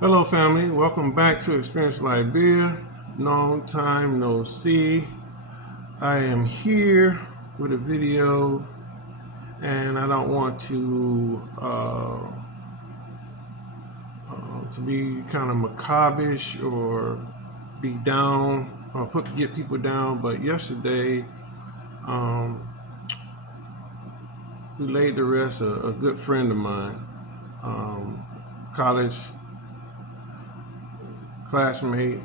Hello, family. Welcome back to Experience Liberia. Long time no see. I am here with a video, and I don't want to be kind of macabre or be down or get people down. But yesterday, um, we laid to rest a good friend of mine, college classmate,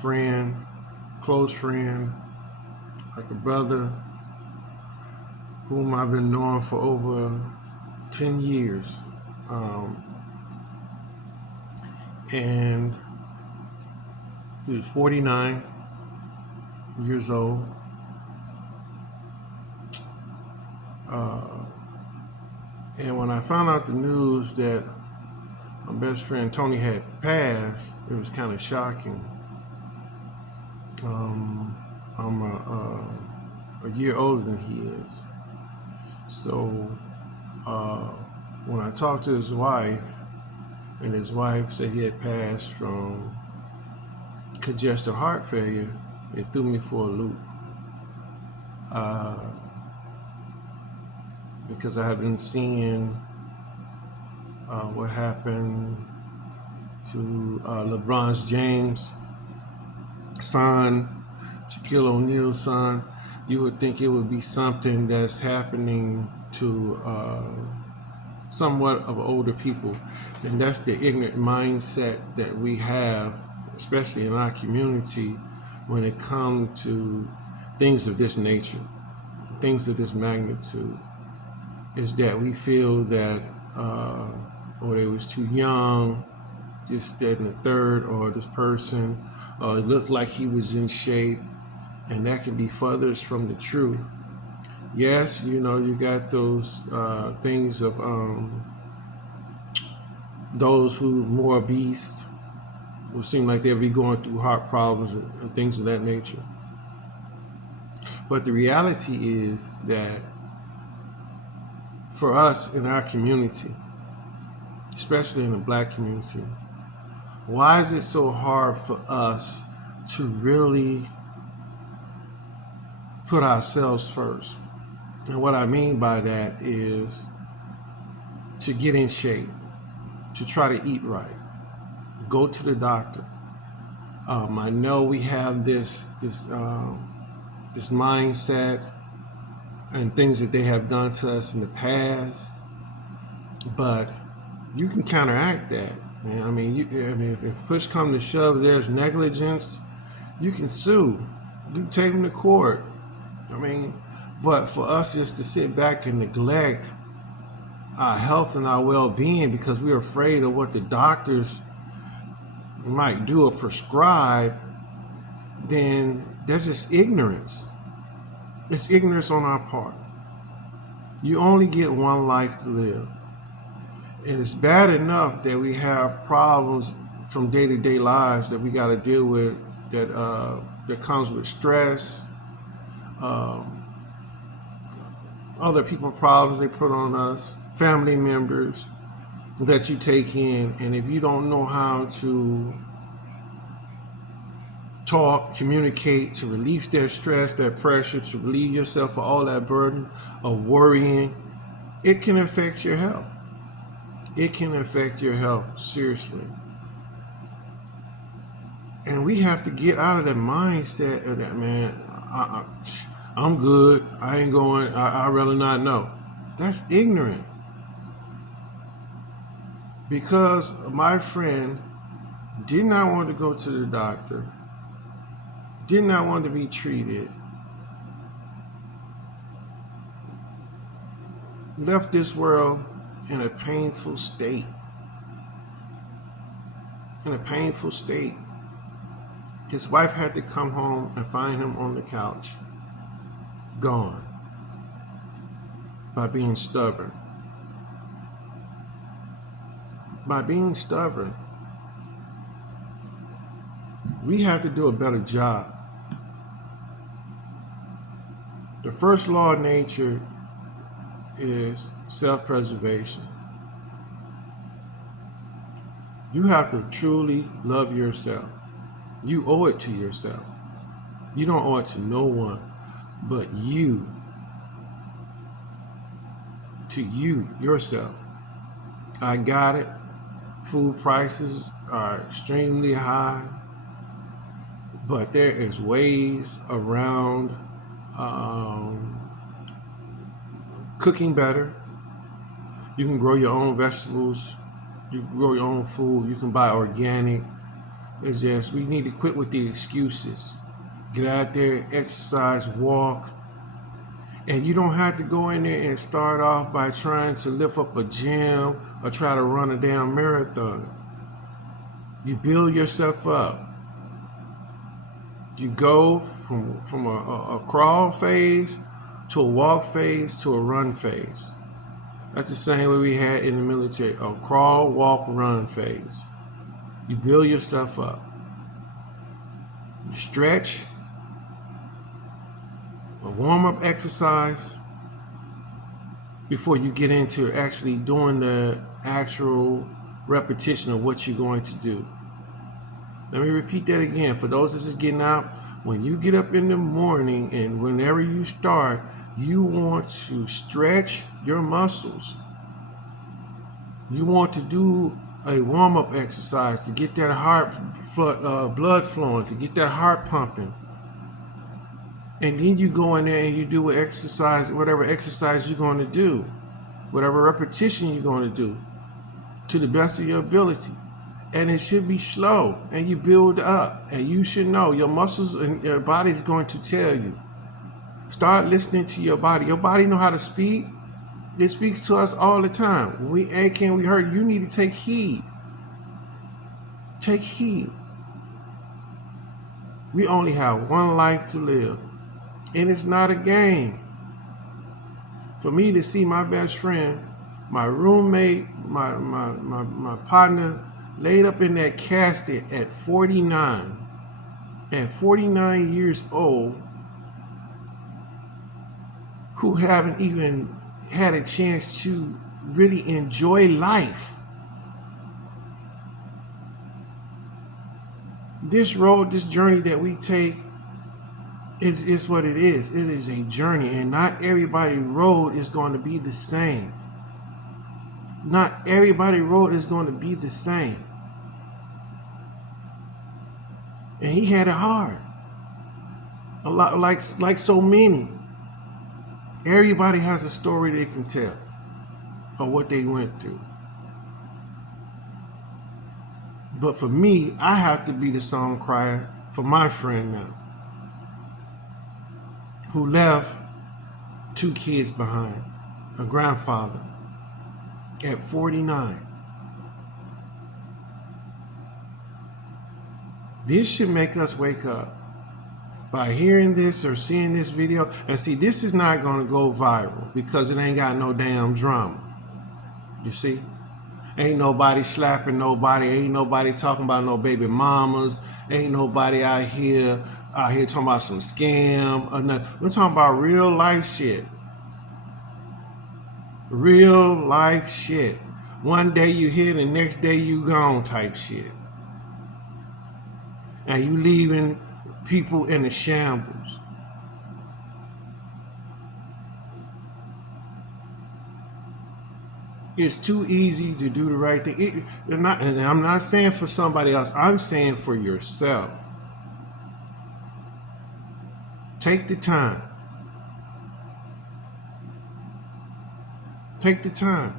friend, close friend, like a brother whom I've been knowing for over 10 years. Um, and he was 49 years old. Uh, and when I found out the news that my best friend Tony had passed, it was kind of shocking. I'm a year older than he is. So uh, when I talked to his wife, and his wife said he had passed from congestive heart failure, it threw me for a loop. Because I have been seeing what happened to LeBron James' son, Shaquille O'Neal's son. You would think it would be something that's happening to somewhat of older people, and that's the ignorant mindset that we have, especially in our community, when it comes to things of this nature, things of this magnitude, is that we feel that or they was too young, just that and the third, or this person it looked like he was in shape, and that can be furthest from the truth. Yes, you got those things of those who more obese, who seem like they'll be going through heart problems and things of that nature. But the reality is that for us in our community, especially in the black community, why is it so hard for us to really put ourselves first? And what I mean by that is to get in shape, to try to eat right, go to the doctor. I know we have this mindset and things that they have done to us in the past, but you can counteract that. And if push comes to shove, there's negligence, you can sue, you can take them to court. But for us just to sit back and neglect our health and our well-being because we're afraid of what the doctors might do or prescribe, then that's just ignorance. It's ignorance on our part. You only get one life to live. And it's bad enough that we have problems from day-to-day lives that we got to deal with, that comes with stress, other people problems they put on us, family members that you take in, and if you don't know how to talk, communicate, to relieve that stress, that pressure, to relieve yourself of all that burden of worrying, it can affect your health. It can affect your health, seriously. And we have to get out of the mindset of that, man, I'm good, I ain't going, I'd rather not know. That's ignorant. Because my friend did not want to go to the doctor, did not want to be treated, left this world in a painful state. In a painful state. His wife had to come home and find him on the couch, gone, by being stubborn. By being stubborn. We have to do a better job. The first law of nature is self-preservation. You have to truly love yourself. You owe it to yourself. You don't owe it to no one but you, to you, yourself. I got it. Food prices are extremely high, but there is ways around cooking better. You can grow your own vegetables. You can grow your own food. You can buy organic. It's just we need to quit with the excuses. Get out there, exercise, walk. And you don't have to go in there and start off by trying to lift up a gym or try to run a damn marathon. You build yourself up. You go from a crawl phase to a walk phase to a run phase. That's the same way we had in the military, a crawl, walk, run phase. You build yourself up. You stretch, a warm-up exercise before you get into actually doing the actual repetition of what you're going to do. Let me repeat that again. For those that's just getting out, when you get up in the morning and whenever you start, you want to stretch your muscles. You want to do a warm-up exercise to get that blood flowing, to get that heart pumping. And then you go in there and you do whatever exercise you're going to do, whatever repetition you're going to do, to the best of your ability. And it should be slow, and you build up, and you should know your muscles and your body is going to tell you. Start listening to your body. Your body know how to speak. It speaks to us all the time. When we ache and we hurt, you need to take heed. Take heed. We only have one life to live, and it's not a game. For me to see my best friend, my roommate, my partner, laid up in that casket at 49 years old, who haven't even had a chance to really enjoy life. This road, this journey that we take is what it is. It is a journey, and not everybody's road is going to be the same. Not everybody's road is going to be the same. And he had it hard. A lot like so many. Everybody has a story they can tell of what they went through. But for me, I have to be the song crier for my friend now, who left 2 kids behind, a grandfather, at 49. This should make us wake up by hearing this or seeing this video. And see, this is not going to go viral because it ain't got no damn drama. You see? Ain't nobody slapping nobody. Ain't nobody talking about no baby mamas. Ain't nobody out here talking about some scam or nothing. We're talking about real life shit. Real life shit. One day you here, the next day you gone type shit. And you leaving people in the shambles. It's too easy to do the right thing. And I'm not saying for somebody else. I'm saying for yourself. Take the time. Take the time.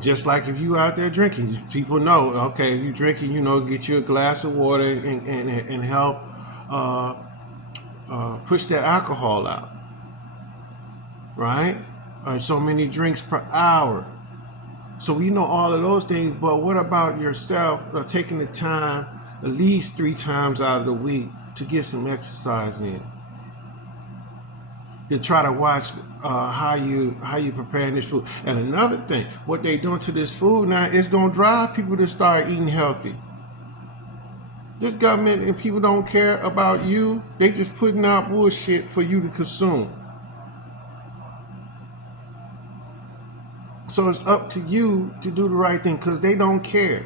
Just like if you out there drinking, people know, okay, if you drinking, get you a glass of water and help push that alcohol out, right? So many drinks per hour. So we know all of those things, but what about yourself taking the time at least 3 times out of the week to get some exercise in? To try to watch how you preparing this food. And another thing, what they doing to this food now is going to drive people to start eating healthy. This government and people don't care about you. They just putting out bullshit for you to consume. So it's up to you to do the right thing because they don't care.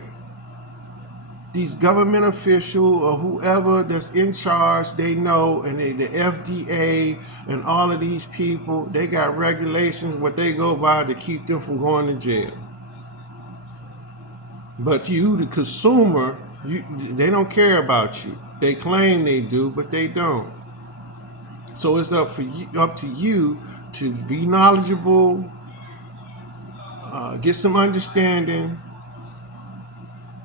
These government official or whoever that's in charge, they know, and the FDA and all of these people, they got regulations what they go by to keep them from going to jail. But you, the consumer, they don't care about you. They claim they do, but they don't. So it's up to you to be knowledgeable, get some understanding,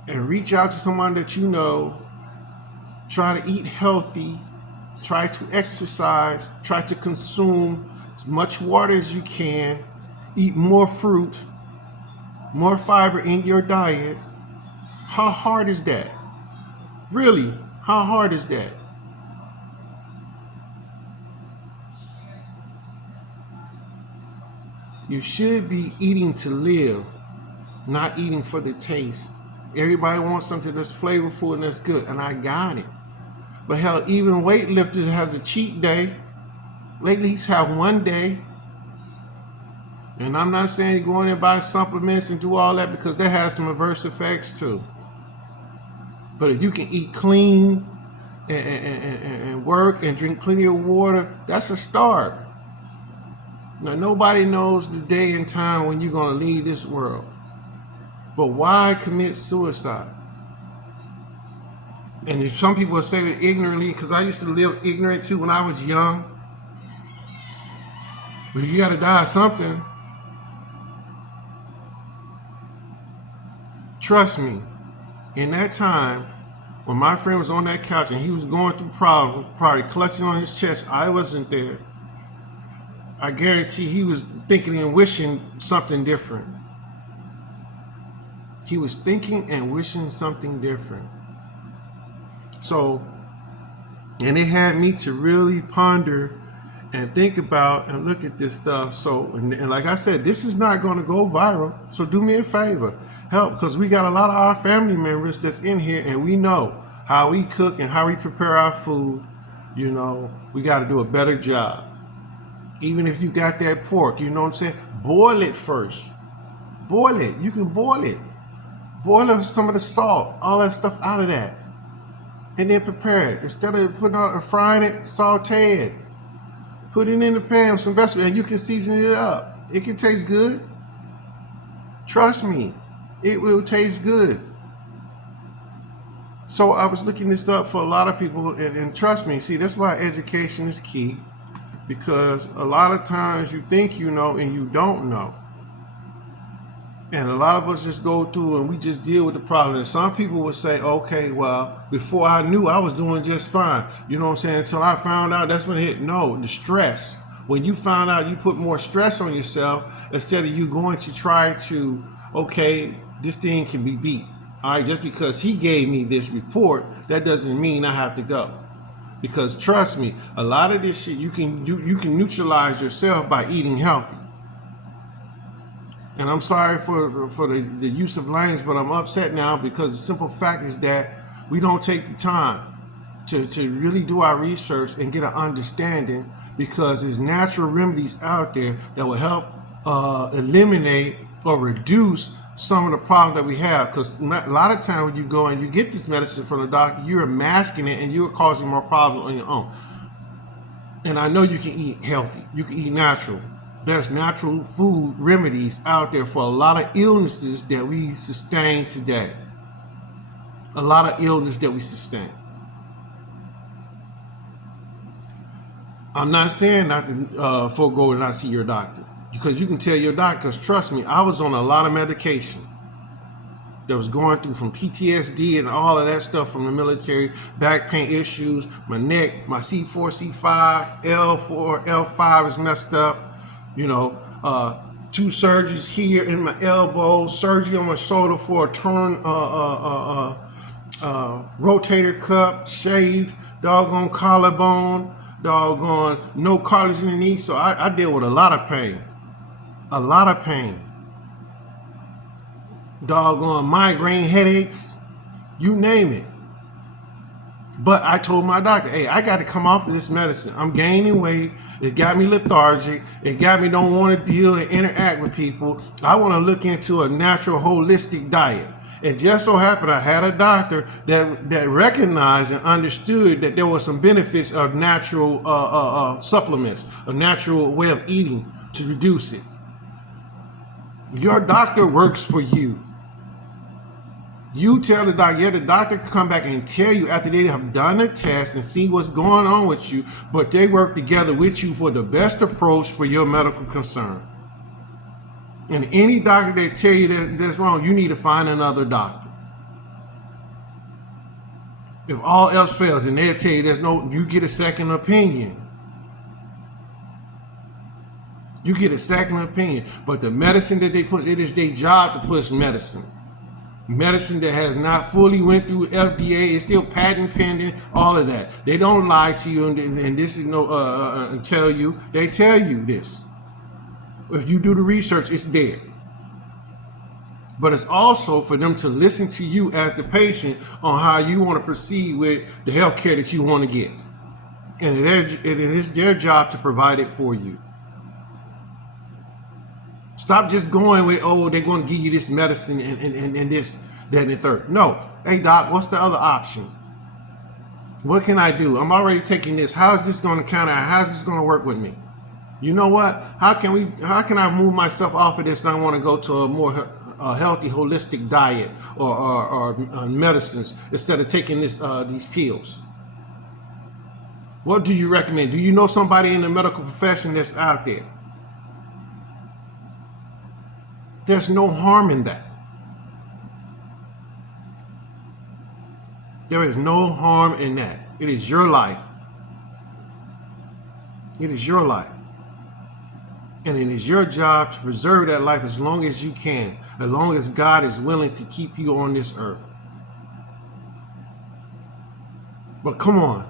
and reach out to someone that you know. Try to eat healthy, try to exercise, try to consume as much water as you can, eat more fruit, more fiber in your diet. How hard is that? Really, how hard is that? You should be eating to live, not eating for the taste. Everybody wants something that's flavorful and that's good, and I got it. But hell, even weightlifters has a cheat day. Lately, he's have one day. And I'm not saying go in and buy supplements and do all that because that has some adverse effects too. But if you can eat clean and work and drink plenty of water, that's a start. Now, nobody knows the day and time when you're going to leave this world. But why commit suicide? And if some people will say it ignorantly, because I used to live ignorant too when I was young. But you got to die of something. Trust me, in that time, when my friend was on that couch and he was going through problems, probably clutching on his chest, I wasn't there. I guarantee he was thinking and wishing something different. He was thinking and wishing something different. So, and it had me to really ponder and think about and look at this stuff. So, and like I said, this is not going to go viral. So do me a favor, help, because we got a lot of our family members that's in here and we know how we cook and how we prepare our food. You know, we got to do a better job. Even if you got that pork, you know what I'm saying? Boil it first. Boil it. You can boil it. Boil some of the salt, all that stuff out of that. And then prepare it. Instead of putting out and frying it, saute it. Put it in the pan with some vegetables and you can season it up. It can taste good. Trust me, it will taste good. So I was looking this up for a lot of people and trust me, see, that's why education is key. Because a lot of times you think you know and you don't know. And a lot of us just go through and we just deal with the problem. And some people would say, okay, well, before I knew I was doing just fine. You know what I'm saying? Until I found out, that's when it hit. No, the stress. When you found out you put more stress on yourself instead of you going to try to, okay, this thing can be beat. All right, just because he gave me this report, that doesn't mean I have to go. Because trust me, a lot of this shit you can neutralize yourself by eating healthy. And I'm sorry for the use of language, but I'm upset now because the simple fact is that we don't take the time to really do our research and get an understanding because there's natural remedies out there that will help eliminate or reduce some of the problems that we have. Because a lot of times when you go and you get this medicine from the doctor, you're masking it and you're causing more problems on your own. And I know you can eat healthy. You can eat natural. There's natural food remedies out there for a lot of illnesses that we sustain today. A lot of illness that we sustain. I'm not saying not to forego and not see your doctor. Because you can tell your doctor, because trust me, I was on a lot of medication that was going through from PTSD and all of that stuff from the military, back pain issues, my neck, my C4, C5, L4, L5 is messed up. You know, 2 surgeries here in my elbow, surgery on my shoulder for a torn rotator cuff, shaved, doggone collarbone, doggone no cartilage in the knee. So I deal with a lot of pain. A lot of pain. Doggone migraine headaches, you name it. But I told my doctor, hey, I got to come off of this medicine. I'm gaining weight. It got me lethargic. It got me don't want to deal and interact with people. I want to look into a natural, holistic diet. It just so happened I had a doctor that recognized and understood that there were some benefits of natural supplements, a natural way of eating to reduce it. Your doctor works for you. You tell the doctor, yeah, the doctor can come back and tell you after they have done a test and see what's going on with you, but they work together with you for the best approach for your medical concern. And any doctor that tell you that that's wrong, you need to find another doctor. If all else fails, and they'll tell you you get a second opinion. You get a second opinion. But the medicine that they put, it is their job to push medicine. Medicine that has not fully went through FDA, is still patent pending, all of that. They don't lie to you and this is and tell you. They tell you this. If you do the research, it's there. But it's also for them to listen to you as the patient on how you want to proceed with the health care that you want to get. And it is their job to provide it for you. Stop just going with, oh, they're going to give you this medicine and this, that, and the third. No. Hey, doc, what's the other option? What can I do? I'm already taking this. How is this going to counter? How is this going to work with me? You know what? How can I move myself off of this and I want to go to a more healthy, holistic diet or medicines instead of taking these pills? What do you recommend? Do you know somebody in the medical profession that's out there? There's no harm in that. There is no harm in that. It is your life. It is your life. And it is your job to preserve that life as long as you can, as long as God is willing to keep you on this earth. But come on.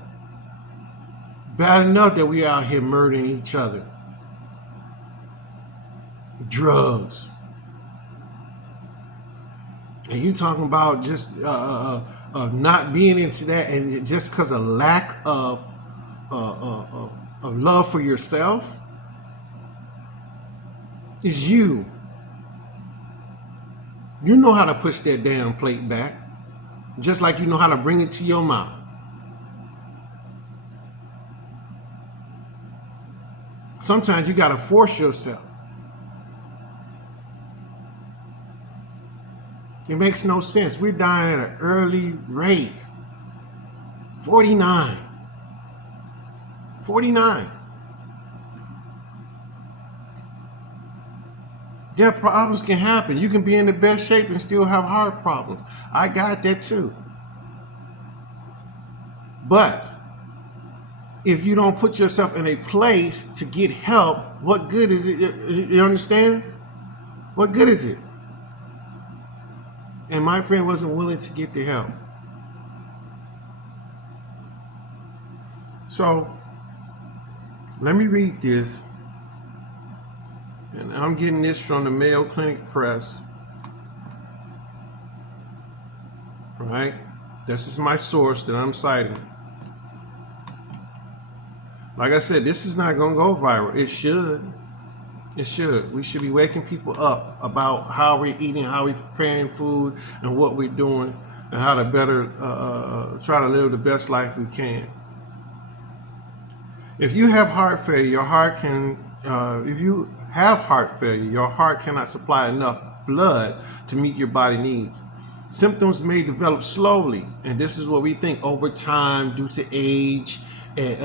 Bad enough that we out here murdering each other. Drugs. And you talking about just not being into that, and just because of lack of love for yourself is you. You know how to push that damn plate back, just like you know how to bring it to your mouth. Sometimes you got to force yourself. It makes no sense. We're dying at an early rate. 49. Yeah, problems can happen. You can be in the best shape and still have heart problems. I got that too. But if you don't put yourself in a place to get help, what good is it? You understand? What good is it? And my friend wasn't willing to get the help. So, let me read this. And I'm getting this from the Mayo Clinic Press. Right? This is my source that I'm citing. Like I said, this is not going to go viral. It should. It should. We should be waking people up about how we're eating, how we're preparing food, and what we're doing, and how to better try to live the best life we can. If you have heart failure, your heart cannot supply enough blood to meet your body needs. Symptoms may develop slowly, and this is what we think over time due to age and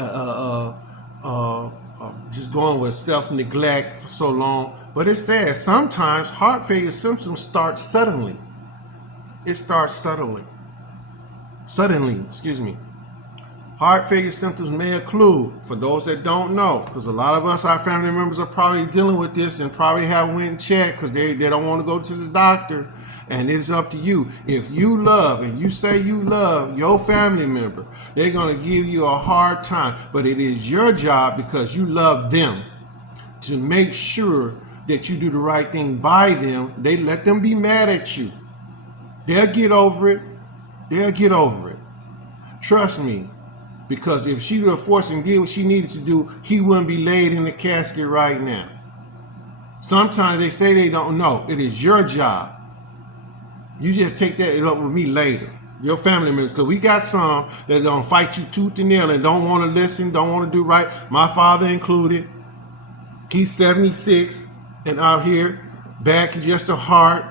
just going with self-neglect for so long. But it says sometimes heart failure symptoms start suddenly. It starts suddenly. Heart failure symptoms may include, for those that don't know, because a lot of us, our family members, are probably dealing with this and probably haven't went and checked because they don't want to go to the doctor. And it's up to you. If you love and you say you love your family member, they're going to give you a hard time. But it is your job, because you love them, to make sure that you do the right thing by them. They let them be mad at you. They'll get over it. Trust me. Because if she were forced and did what she needed to do, he wouldn't be laid in the casket right now. Sometimes they say they don't know. It is your job. You just take that up with me later. Your family members, because we got some that gonna fight you tooth and nail and don't want to listen, don't want to do right. My father included. He's 76 and out here, back just a heart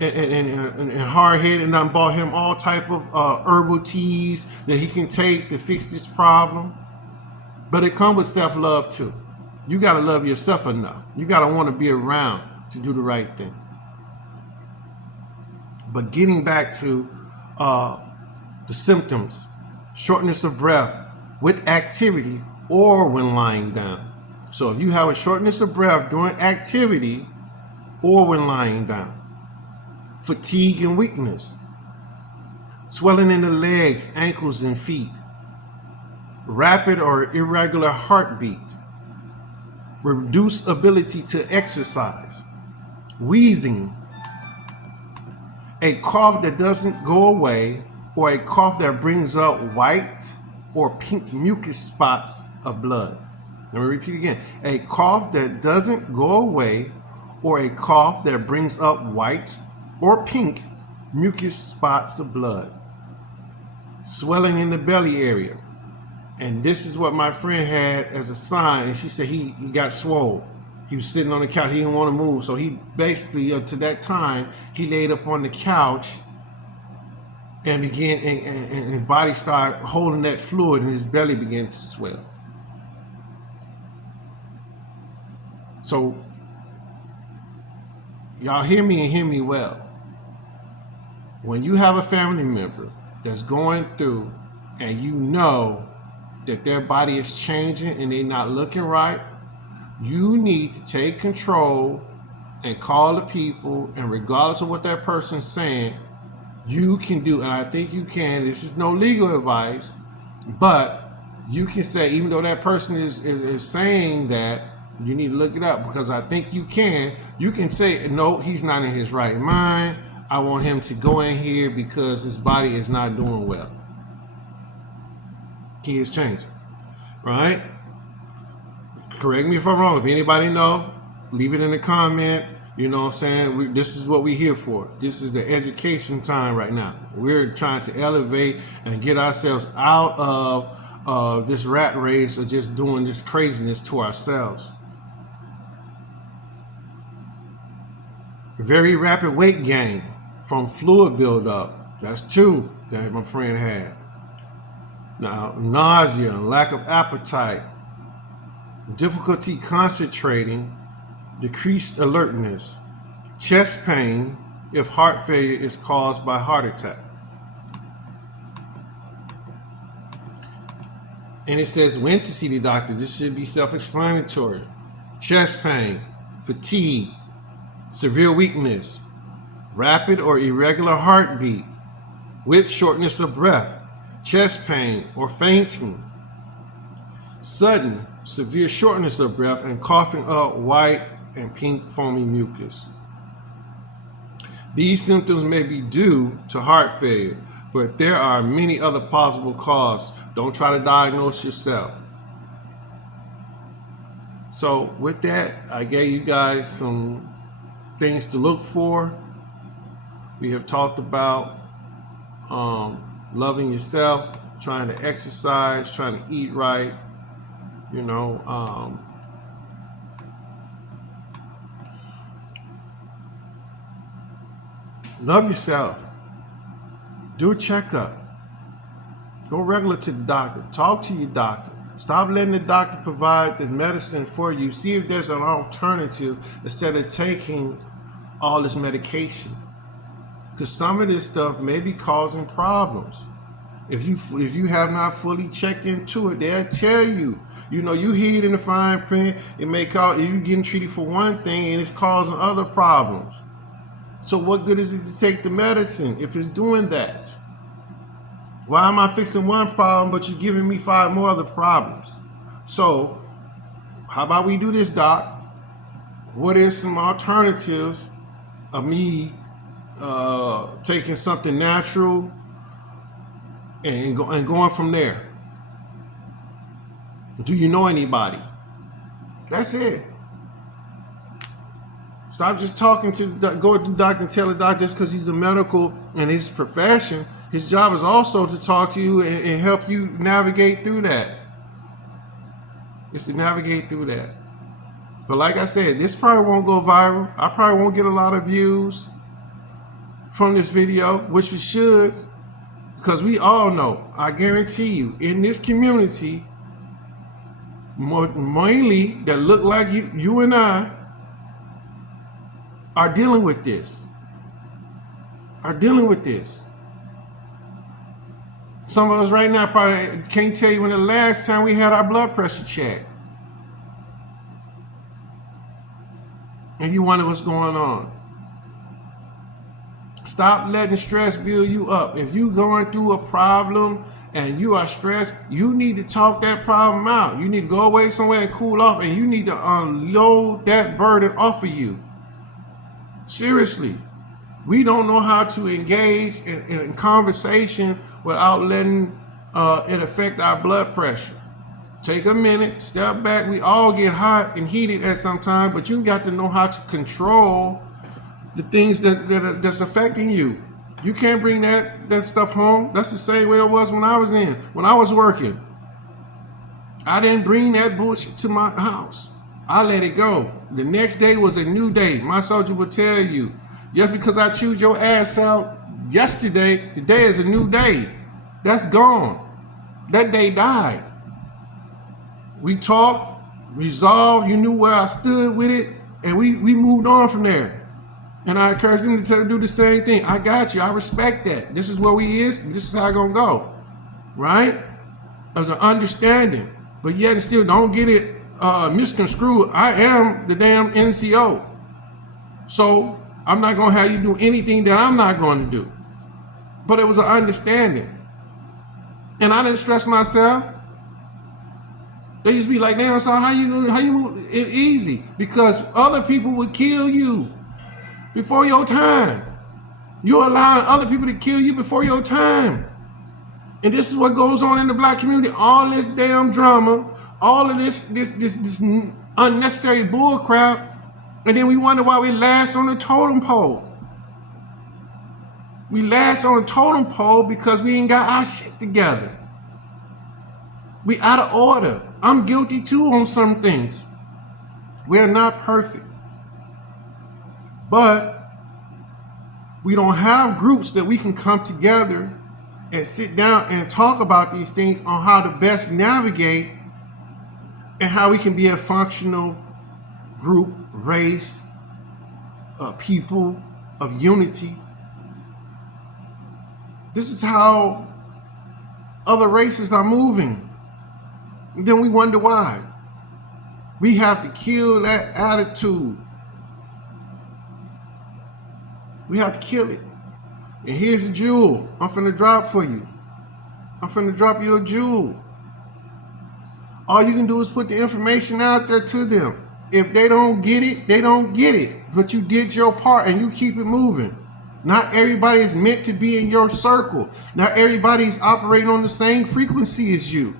and hard headed, and I bought him all type of herbal teas that he can take to fix this problem. But it comes with self-love too. You gotta love yourself enough. You gotta want to be around to do the right thing. But getting back to the symptoms, shortness of breath with activity or when lying down. So if you have a shortness of breath during activity or when lying down, fatigue and weakness, swelling in the legs, ankles, and feet, rapid or irregular heartbeat, reduced ability to exercise, wheezing, a cough that doesn't go away, or a cough that brings up white or pink mucus spots of blood. Let me repeat again. A cough that doesn't go away, or a cough that brings up white or pink mucus spots of blood. Swelling in the belly area. And this is what my friend had as a sign. And she said he got swole. He was sitting on the couch. He didn't want to move. So he basically, to that time, he laid up on the couch and began, and his body started holding that fluid and his belly began to swell. So y'all hear me and hear me well. When you have a family member that's going through and you know that their body is changing and they're not looking right, you need to take control and call the people, and regardless of what that person's saying, you can do, and I think you can, this is no legal advice, but you can say, even though that person is saying that, you need to look it up, because I think you can say, no, he's not in his right mind. I want him to go in here because his body is not doing well. He is changing, right? Correct me if I'm wrong. If anybody know, leave it in the comment. You know what I'm saying? This is what we're here for. This is the education time right now. We're trying to elevate and get ourselves out of this rat race of just doing this craziness to ourselves. Very rapid weight gain from fluid buildup. That's 2 that my friend had. Now, nausea, lack of appetite, difficulty concentrating, decreased alertness, chest pain if heart failure is caused by heart attack. And it says when to see the doctor. This should be self-explanatory. Chest pain, fatigue, severe weakness, rapid or irregular heartbeat with shortness of breath, chest pain or fainting, sudden severe shortness of breath and coughing up white and pink foamy mucus. These symptoms may be due to heart failure, but there are many other possible causes. Don't try to diagnose yourself. So with that, I gave you guys some things to look for. We have talked about loving yourself, trying to exercise, trying to eat right, love yourself. Do a checkup. Go regular to the doctor. Talk to your doctor. Stop letting the doctor provide the medicine for you. See if there's an alternative instead of taking all this medication. Because some of this stuff may be causing problems. If you have not fully checked into it, they'll tell you. You hear it in the fine print. It may cause you getting treated for one thing and it's causing other problems. So what good is it to take the medicine if it's doing that? Why am I fixing one problem but you're giving me 5 more other problems? So how about we do this, doc? What is some alternatives of me taking something natural and going from there. Do you know anybody? That's it. Stop just talking to go to the doctor and tell the doctor just because he's a medical and his profession. His job is also to talk to you and help you navigate through that. It's to navigate through that. But like I said, this probably won't go viral. I probably won't get a lot of views from this video, which we should, because we all know, I guarantee you, in this community, mainly that look like you and I, are dealing with this. Some of us right now probably can't tell you when the last time we had our blood pressure checked. And you wonder what's going on. Stop letting stress build you up. If you're going through a problem and you are stressed, you need to talk that problem out. You need to go away somewhere and cool off, and you need to unload that burden off of you. Seriously, we don't know how to engage in conversation without letting it affect our blood pressure. Take a minute, step back. We all get hot and heated at some time, but you got to know how to control the things that's affecting you. You can't bring that stuff home. That's the same way it was when I was working. I didn't bring that bullshit to my house. I let it go. The next day was a new day. My soldier will tell you, just because I chewed your ass out yesterday, today is a new day. That's gone. That day died. We talked, resolved, you knew where I stood with it, and we moved on from there. And I encourage them to do the same thing. I got you. I respect that. This is where we is, and this is how it's going to go. Right? There's an understanding. But yet and still, don't get it misconstrued. I am the damn NCO. So I'm not going to have you do anything that I'm not going to do. But it was an understanding. And I didn't stress myself. They used to be like, damn, son, how you move it easy? Because other people would kill you before your time. You're allowing other people to kill you before your time. And this is what goes on in the black community. All this damn drama, all of this unnecessary bull crap, and then we wonder why we last on the totem pole. We last on the totem pole because we ain't got our shit together. We out of order. I'm guilty too on some things. We're not perfect. But we don't have groups that we can come together and sit down and talk about these things on how to best navigate and how we can be a functional group, race, people of unity. This is how other races are moving. And then we wonder why. We have to kill that attitude. We have to kill it. And here's a jewel I'm finna drop for you. I'm finna drop you a jewel. All you can do is put the information out there to them. If they don't get it, they don't get it. But you did your part and you keep it moving. Not everybody is meant to be in your circle. Not everybody's operating on the same frequency as you.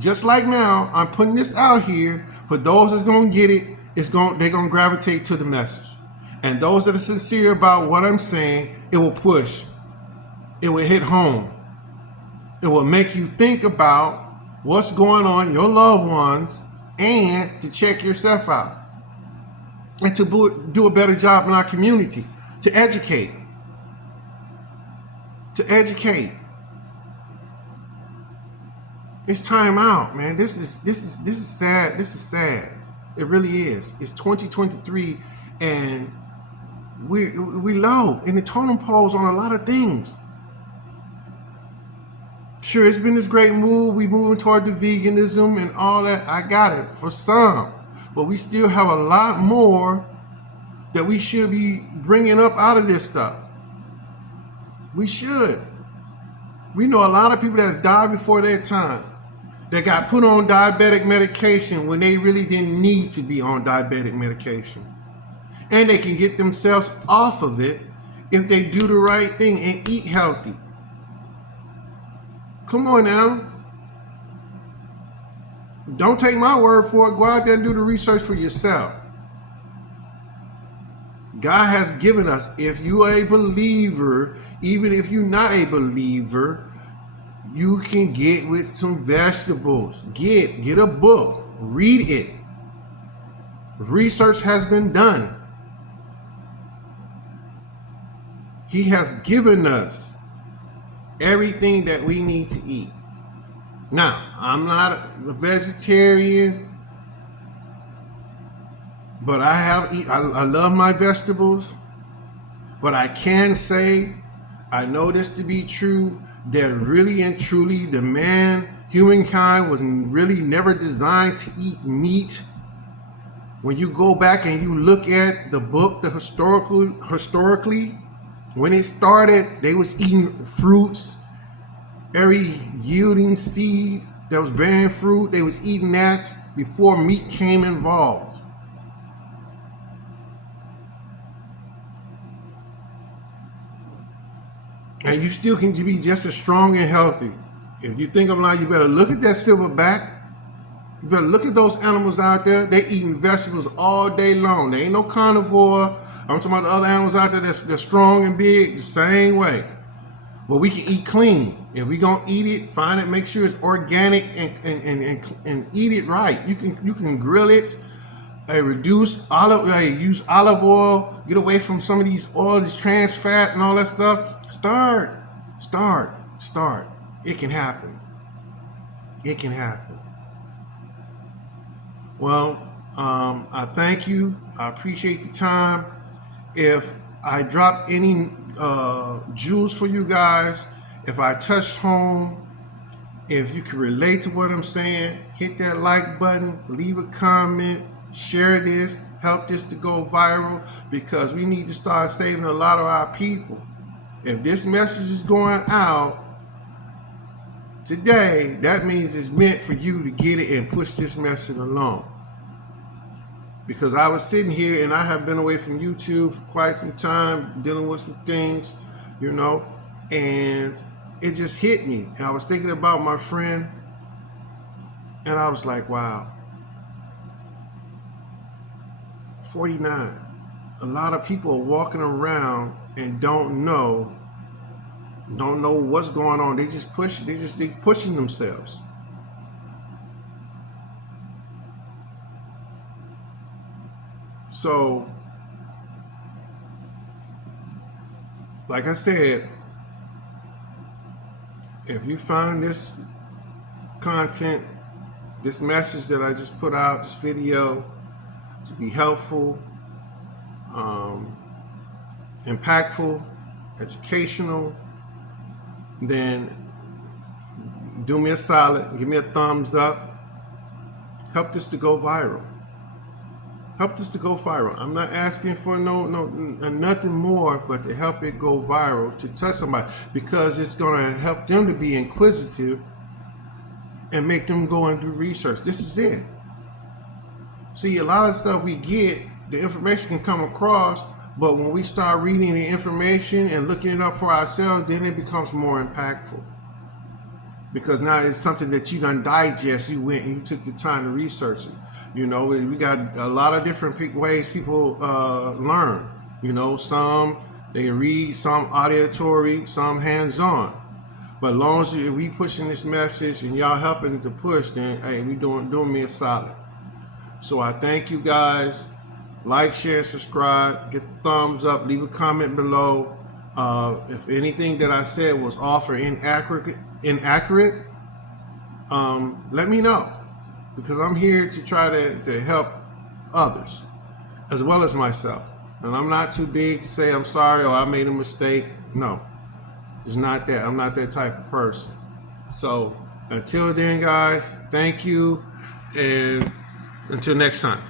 Just like now, I'm putting this out here for those that's gonna get it. They're gonna gravitate to the message. And those that are sincere about what I'm saying, it will push. It will hit home. It will make you think about what's going on, your loved ones, and to check yourself out. And to do a better job in our community. To educate. To educate. It's time out, man. This is sad. This is sad. It really is. It's 2023 and we low in the totem poles on a lot of things. Sure, it's been this great move. We moving toward the veganism and all that. I got it for some, but we still have a lot more that we should be bringing up out of this stuff. We should. We know a lot of people that died before their time, that got put on diabetic medication when they really didn't need to be on diabetic medication. And they can get themselves off of it if they do the right thing and eat healthy. Come on now. Don't take my word for it. Go out there and do the research for yourself. God has given us, if you are a believer, even if you're not a believer, you can get with some vegetables. Get a book. Read it. Research has been done. He has given us everything that we need to eat. Now, I'm not a vegetarian, but I love my vegetables. But I can say, I know this to be true, that really and truly humankind was really never designed to eat meat. When you go back and you look at the book, historically, when it started, they was eating fruits. Every yielding seed that was bearing fruit, they was eating that before meat came involved. And you still can be just as strong and healthy. If you think I'm lying, you better look at that silverback. You better look at those animals out there. They eating vegetables all day long. They ain't no carnivore. I'm talking about the other animals out there that's strong and big the same way. But we can eat clean. If we gonna eat it, find it, make sure it's organic and eat it right. You can grill it, use olive oil, get away from some of these oil, this trans fat and all that stuff. Start. It can happen. It can happen. Well, I thank you. I appreciate the time. If I drop any jewels for you guys, if I touch home, if you can relate to what I'm saying, hit that like button, leave a comment, share this, help this to go viral, because we need to start saving a lot of our people. If this message is going out today, that means it's meant for you to get it and push this message along. Because I was sitting here and I have been away from YouTube for quite some time, dealing with some things, and it just hit me. And I was thinking about my friend, and I was like, wow, 49. A lot of people are walking around and don't know what's going on. They pushing themselves. So, like I said, if you find this content, this message that I just put out, this video, to be helpful, impactful, educational, then do me a solid, give me a thumbs up, help this to go viral. Help this to go viral. I'm not asking for nothing more but to help it go viral, to touch somebody, because it's going to help them to be inquisitive and make them go and do research. This is it. See, a lot of stuff we get, the information can come across, but when we start reading the information and looking it up for ourselves, then it becomes more impactful. Because now it's something that you done digest, you went and you took the time to research it. We got a lot of different ways people learn. Some they read, some auditory, some hands-on. But as long as we pushing this message and y'all helping to push, then hey, we doing me a solid. So I thank you guys. Like, share, subscribe, get the thumbs up, leave a comment below. If anything that I said was off or inaccurate, let me know. Because I'm here to try to help others as well as myself. And I'm not too big to say I'm sorry or I made a mistake. No, it's not that. I'm not that type of person. So until then, guys, thank you. And until next time.